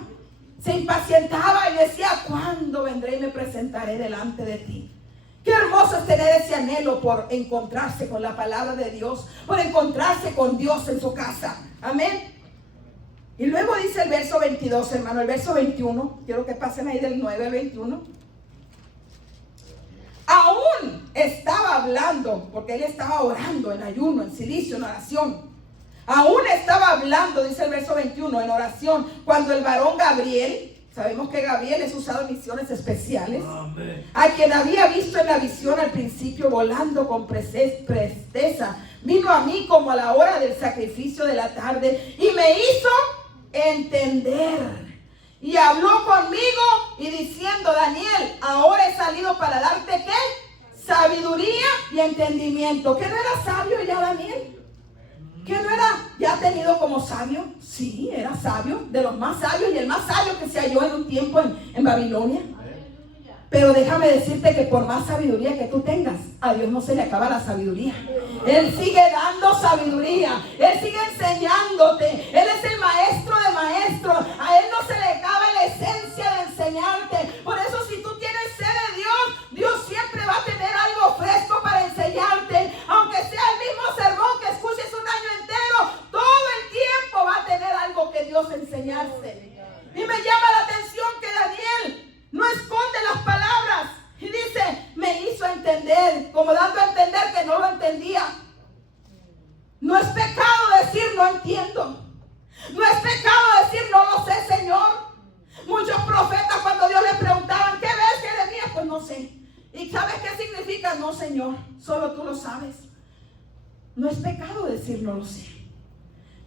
se impacientaba y decía, ¿cuándo vendré y me presentaré delante de ti? Qué hermoso es tener ese anhelo por encontrarse con la palabra de Dios, por encontrarse con Dios en su casa. Amén. Y luego dice el verso 22, hermano, el verso 21. Quiero que pasen ahí del 9 al 21. Aún estaba hablando, porque él estaba orando en ayuno, en silicio, en oración. Aún estaba hablando, dice el verso 21, en oración, cuando el varón Gabriel, sabemos que Gabriel es usado en misiones especiales, amén, a quien había visto en la visión al principio volando con presteza, vino a mí como a la hora del sacrificio de la tarde y me hizo entender. Y habló conmigo y diciendo, Daniel, ahora he salido para darte ¿qué? Sabiduría y entendimiento. ¿Qué no era sabio ya Daniel? ¿Qué no era ya tenido como sabio? Sí, era sabio, de los más sabios y el más sabio que se halló en un tiempo en Babilonia. Pero déjame decirte que por más sabiduría que tú tengas, a Dios no se le acaba la sabiduría. Él sigue dando sabiduría. Él sigue enseñándote. Él es el maestro de maestros. A Él no se le acaba la esencia de enseñarte. Por eso si tú tienes sed de Dios, Dios siempre va a tener algo fresco para enseñarte. Aunque sea el mismo sermón que escuches un año entero, todo el tiempo va a tener algo que Dios enseñarse. Y me llama la atención que Daniel no esconde las palabras y dice, me hizo entender, como dando a entender que no lo entendía. No es pecado decir no entiendo. No es pecado decir no lo sé, Señor. Muchos profetas cuando Dios les preguntaban, ¿qué ves, Jeremías? Pues no sé. ¿Y sabes qué significa? No, Señor, solo tú lo sabes. No es pecado decir no lo sé.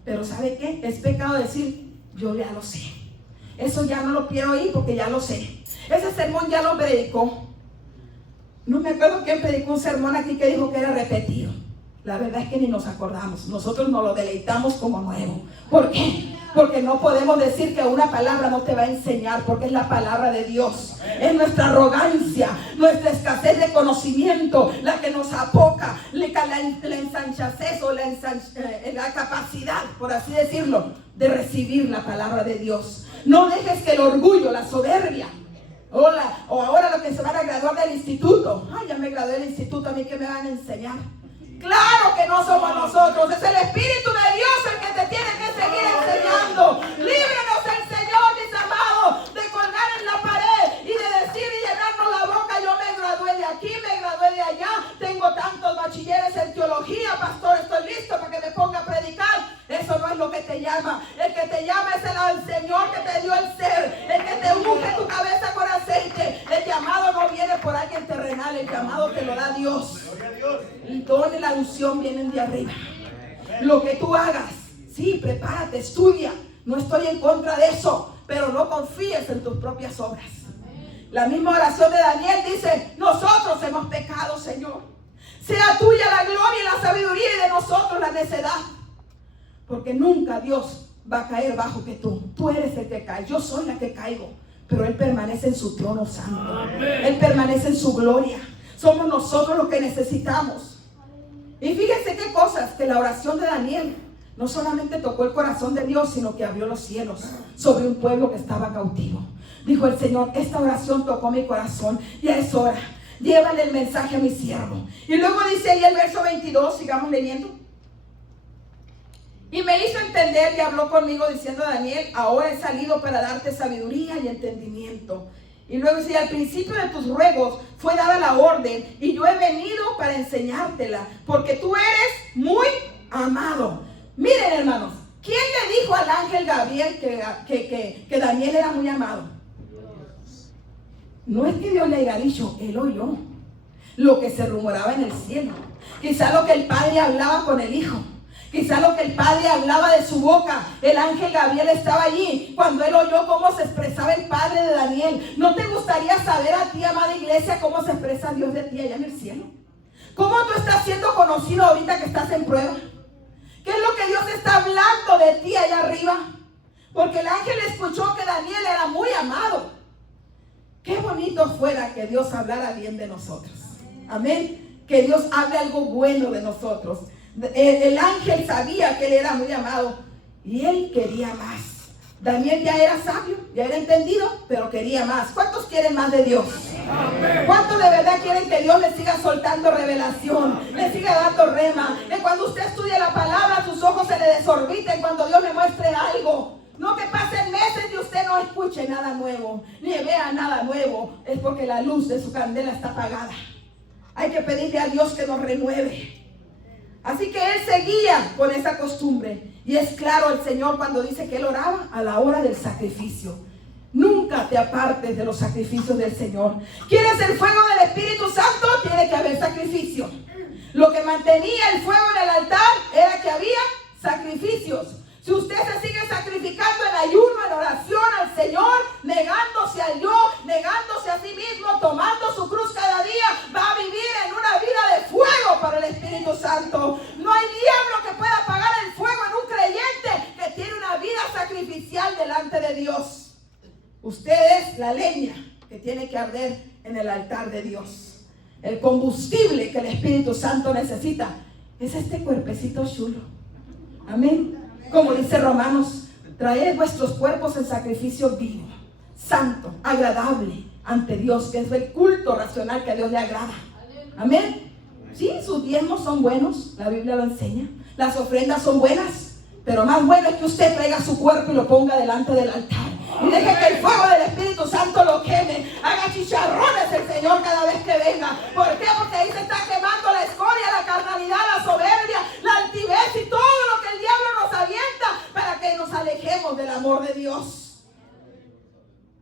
Pero ¿sabe qué? Es pecado decir yo ya lo sé. Eso ya no lo quiero oír porque ya lo sé. Ese sermón ya lo predicó. No me acuerdo quién predicó un sermón aquí que dijo que era repetido. La verdad es que ni nos acordamos. Nosotros nos lo deleitamos como nuevo. ¿Por qué? Porque no podemos decir que una palabra no te va a enseñar, porque es la palabra de Dios. Es nuestra arrogancia, nuestra escasez de conocimiento la que nos apoca, la ensanchacez o la capacidad, por así decirlo, de recibir la palabra de Dios. No dejes que el orgullo, la soberbia, o ahora los que se van a graduar del instituto, ya me gradué del instituto, a mí ¿qué me van a enseñar? Claro que no somos nosotros, es el Espíritu de Dios el que te tiene que seguir enseñando. Líbranos el Señor, mis amados, de colgar en la pared y de decir y llenarnos la boca, yo me gradué de aquí, me gradué de allá, tengo tantos bachilleres en teología, pastor, estoy listo para que me ponga a predicar. Eso no es lo que te llama. El que te llama es el Señor que te dio el ser, el que te unge tu cabeza con aceite. El llamado no viene por alguien terrenal, el llamado te lo da Dios. El don y la unción vienen de arriba. Lo que tú hagas, sí, prepárate, estudia. No estoy en contra de eso, pero no confíes en tus propias obras. La misma oración de Daniel dice, nosotros hemos pecado, Señor. Sea tuya la gloria y la sabiduría y de nosotros la necedad. Porque nunca Dios va a caer bajo que tú. Tú eres el que cae. Yo soy la que caigo. Pero Él permanece en su trono santo. Amén. Él permanece en su gloria. Somos nosotros los que necesitamos. Y fíjense qué cosas, que la oración de Daniel no solamente tocó el corazón de Dios, sino que abrió los cielos sobre un pueblo que estaba cautivo. Dijo el Señor, esta oración tocó mi corazón. Ya es hora. llévale el mensaje a mi siervo. Y luego dice ahí el verso 22, sigamos leyendo. Y me hizo entender y habló conmigo diciendo: Daniel, ahora he salido para darte sabiduría y entendimiento. Y luego dice: al principio de tus ruegos fue dada la orden, y yo he venido para enseñártela, porque tú eres muy amado. Miren, hermanos, ¿quién le dijo al ángel Gabriel que Daniel era muy amado? No es que Dios le haya dicho, él oyó lo que se rumoraba en el cielo. Quizá lo que el Padre hablaba con el Hijo. Quizá lo que el Padre hablaba de su boca. El ángel Gabriel estaba allí cuando él oyó cómo se expresaba el Padre de Daniel. ¿No te gustaría saber a ti, amada iglesia, cómo se expresa Dios de ti allá en el cielo? ¿Cómo tú estás siendo conocido ahorita que estás en prueba? ¿Qué es lo que Dios está hablando de ti allá arriba? Porque el ángel escuchó que Daniel era muy amado. Qué bonito fuera que Dios hablara bien de nosotros. Amén. Que Dios hable algo bueno de nosotros. El ángel sabía que él era muy amado y él quería más. Daniel ya era sabio, ya era entendido, pero quería más. ¿Cuántos quieren más de Dios? ¿Cuántos de verdad quieren que Dios les siga soltando revelación, les siga dando rema? Que cuando usted estudia la palabra, sus ojos se le desorbiten cuando Dios le muestre algo. No que pasen meses y usted no escuche nada nuevo, ni vea nada nuevo. Es porque la luz de su candela está apagada. Hay que pedirle a Dios que nos renueve. Así que él seguía con esa costumbre. Y es claro el Señor cuando dice que él oraba a la hora del sacrificio. Nunca te apartes de los sacrificios del Señor. ¿Quieres el fuego del Espíritu Santo? Tiene que haber sacrificio. Lo que mantenía el fuego en el altar era que había sacrificios. Si usted se sigue sacrificando en ayuno, en oración al Señor, negándose al yo, negándose a sí mismo, tomando su cruz cada día, va a vivir en una vida de fuego para el Espíritu Santo. No hay diablo que pueda apagar el fuego en un creyente que tiene una vida sacrificial delante de Dios. Usted es la leña que tiene que arder en el altar de Dios. El combustible que el Espíritu Santo necesita es este cuerpecito chulo. Amén. Como dice Romanos, traed vuestros cuerpos en sacrificio vivo, santo, agradable ante Dios, que es el culto racional que a Dios le agrada. Amén. Sí, sus diezmos son buenos, la Biblia lo enseña. Las ofrendas son buenas, pero más bueno es que usted traiga su cuerpo y lo ponga delante del altar. Y deje que el fuego del Espíritu Santo lo queme. Haga chicharrones el Señor cada vez que venga. ¿Por qué? Porque ahí se está quemando la escoria, la carnalidad, la soberbia, la altivez y todo lo que el diablo nos avienta para que nos alejemos del amor de Dios.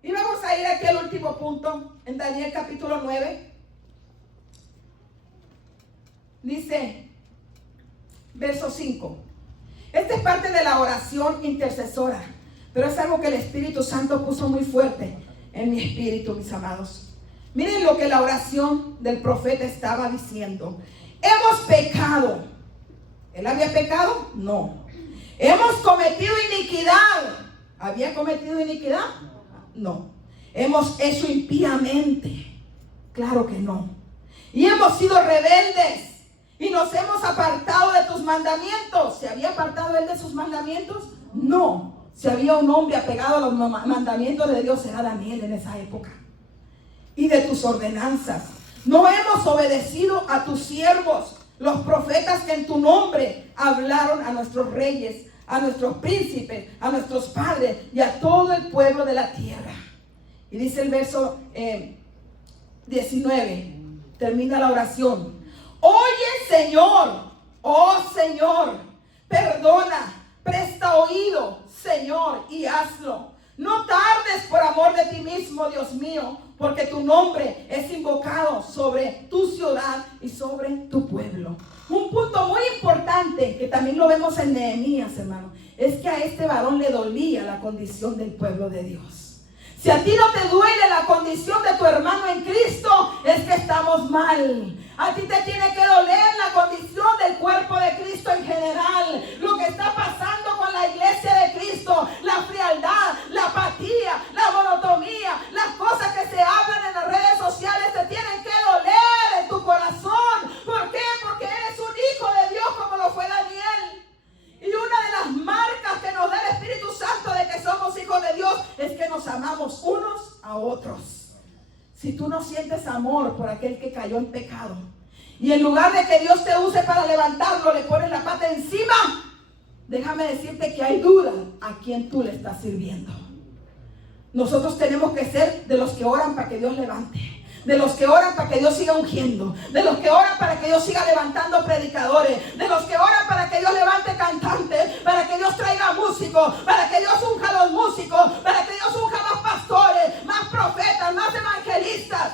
Y vamos a ir aquí al último punto, en Daniel capítulo 9. Dice, verso 5. Esta es parte de la oración intercesora. Pero es algo que el Espíritu Santo puso muy fuerte en mi espíritu, mis amados. Miren lo que la oración del profeta estaba diciendo. Hemos pecado. ¿Él había pecado? No. Hemos cometido iniquidad. ¿Había cometido iniquidad? No. Hemos hecho impíamente. Claro que no. Y hemos sido rebeldes. Y nos hemos apartado de tus mandamientos. ¿Se había apartado él de sus mandamientos? No. Si había un hombre apegado a los mandamientos de Dios, era Daniel en esa época. Y de tus ordenanzas. No hemos obedecido a tus siervos, los profetas que en tu nombre hablaron a nuestros reyes, a nuestros príncipes, a nuestros padres y a todo el pueblo de la tierra. Y dice el verso 19, termina la oración. Oye, Señor, oh Señor, perdona, presta oído, Señor, y hazlo. No tardes por amor de ti mismo, Dios mío, porque tu nombre es invocado sobre tu ciudad y sobre tu pueblo. Un punto muy importante que también lo vemos en Nehemías, hermano, es que a este varón le dolía la condición del pueblo de Dios. Si a ti no te duele la condición de tu hermano en Cristo, es que estamos mal. A ti te tiene que doler la condición del cuerpo de Cristo en general. Lo que está pasando con la iglesia de Cristo, la frialdad, la apatía, la monotonía, las cosas que se hablan en las redes sociales te tienen que doler en tu corazón. ¿Por qué? Porque eres un hijo de Dios como lo fue Daniel. Y una de las marcas que nos da el Espíritu Santo de que somos hijos de Dios es que nos amamos unos a otros. si tú no sientes amor por aquel que cayó en pecado, y en lugar de que Dios te use para levantarlo, le pones la pata encima, déjame decirte que hay duda a quién tú le estás sirviendo. Nosotros tenemos que ser de los que oran para que Dios levante, de los que oran para que Dios siga ungiendo, de los que oran para que Dios siga levantando predicadores, de los que oran para que Dios levante cantantes, para que Dios traiga músicos, para que Dios unja a los músicos, para que Dios unja más pastores, más profetas, más evangelistas.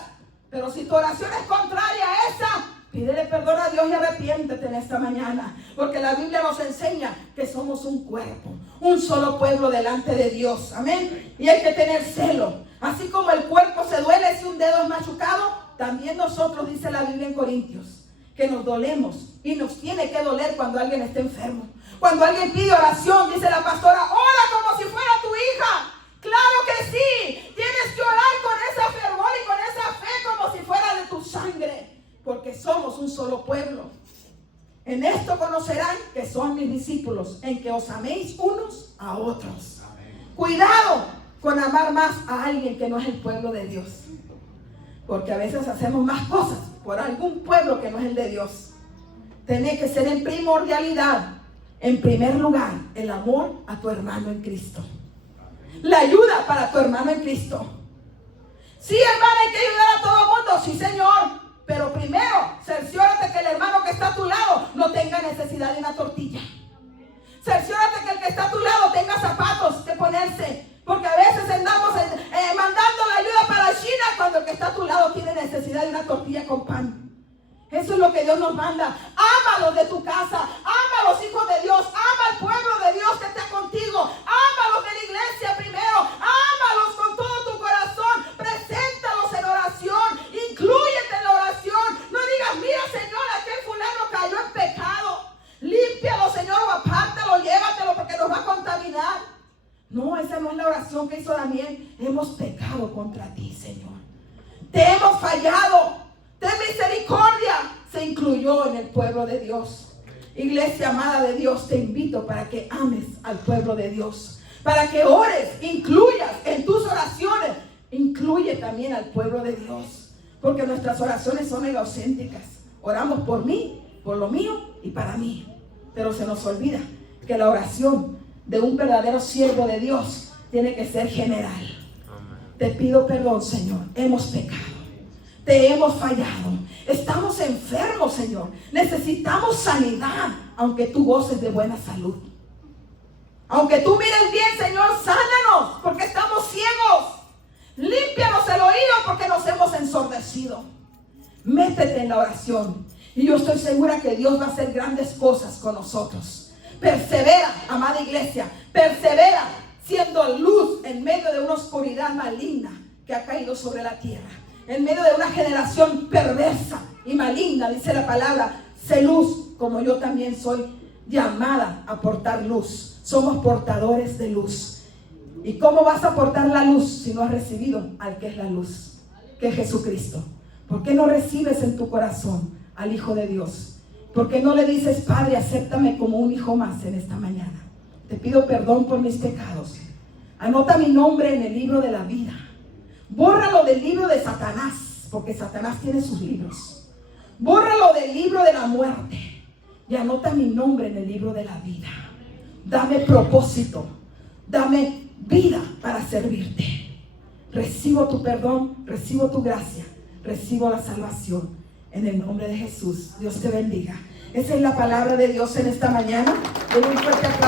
Pero si tu oración es contraria a esa, pídele perdón a Dios y arrepiéntete en esta mañana, porque la Biblia nos enseña que somos un cuerpo, un solo pueblo delante de Dios, amén. Y hay que tener celo. Así como el cuerpo se duele si un dedo es machucado, también nosotros, dice la Biblia en Corintios, que nos dolemos y nos tiene que doler cuando alguien está enfermo. Cuando alguien pide oración, dice la pastora, ora como si fuera tu hija. Claro que sí, tienes que orar con ese fervor y con esa fe como si fuera de tu sangre, porque somos un solo pueblo. En esto conocerán que son mis discípulos, en que os améis unos a otros. Cuidado con amar más a alguien que no es el pueblo de Dios, porque a veces hacemos más cosas por algún pueblo que no es el de Dios. Tiene que ser en primordialidad, en primer lugar, el amor a tu hermano en Cristo, la ayuda para tu hermano en Cristo. Sí, hermana, hay que ayudar a todo el mundo, sí, Señor, pero primero cerciórate que el hermano que está a tu lado no tenga necesidad de una tortilla. Cerciórate que el que está a tu lado tenga zapatos que ponerse, porque a veces andamos mandando la ayuda para China cuando el que está a tu lado tiene necesidad de una tortilla con pan. Eso es lo que Dios nos manda. Ama a los de tu casa, ama a los hijos de Dios, ama al pueblo de Dios que está contigo, ama a los de la iglesia primero, ámalos con todo tu corazón, preséntalos en oración, inclúyete en la oración. No digas, mira, Señor, aquel fulano cayó en pecado, límpialo, Señor, o apártalo, llévatelo porque nos va a contaminar. No, esa no es la oración que hizo Daniel. Hemos pecado contra ti, Señor, te hemos fallado, ten misericordia. Se incluyó en el pueblo de Dios. Iglesia amada de Dios, te invito para que ames al pueblo de Dios, para que ores, incluyas en tus oraciones, incluye también al pueblo de Dios, porque nuestras oraciones son egocéntricas. Oramos por mí, por lo mío y para mí, pero se nos olvida que la oración de un verdadero siervo de Dios tiene que ser general. Te pido perdón, Señor, hemos pecado, te hemos fallado, estamos enfermos, Señor, necesitamos sanidad, aunque tú goces de buena salud, aunque tú mires bien, Señor, sánanos, porque estamos ciegos, límpianos el oído, porque nos hemos ensordecido. Métete en la oración y yo estoy segura que Dios va a hacer grandes cosas con nosotros. Persevera, amada iglesia, persevera siendo luz en medio de una oscuridad maligna que ha caído sobre la tierra, en medio de una generación perversa y maligna. Dice la palabra, sé luz como yo también soy llamada a portar luz. Somos portadores de luz. ¿Y cómo vas a portar la luz si no has recibido al que es la luz, que es Jesucristo? ¿Por qué no recibes en tu corazón al Hijo de Dios? ¿Por qué no le dices, Padre, acéptame como un hijo más en esta mañana? Te pido perdón por mis pecados. Anota mi nombre en el libro de la vida. Bórralo del libro de Satanás, porque Satanás tiene sus libros. Bórralo del libro de la muerte y anota mi nombre en el libro de la vida. Dame propósito, dame vida para servirte. Recibo tu perdón, recibo tu gracia, recibo la salvación en el nombre de Jesús. Dios te bendiga. Esa es la palabra de Dios en esta mañana. Den un fuerte aplauso.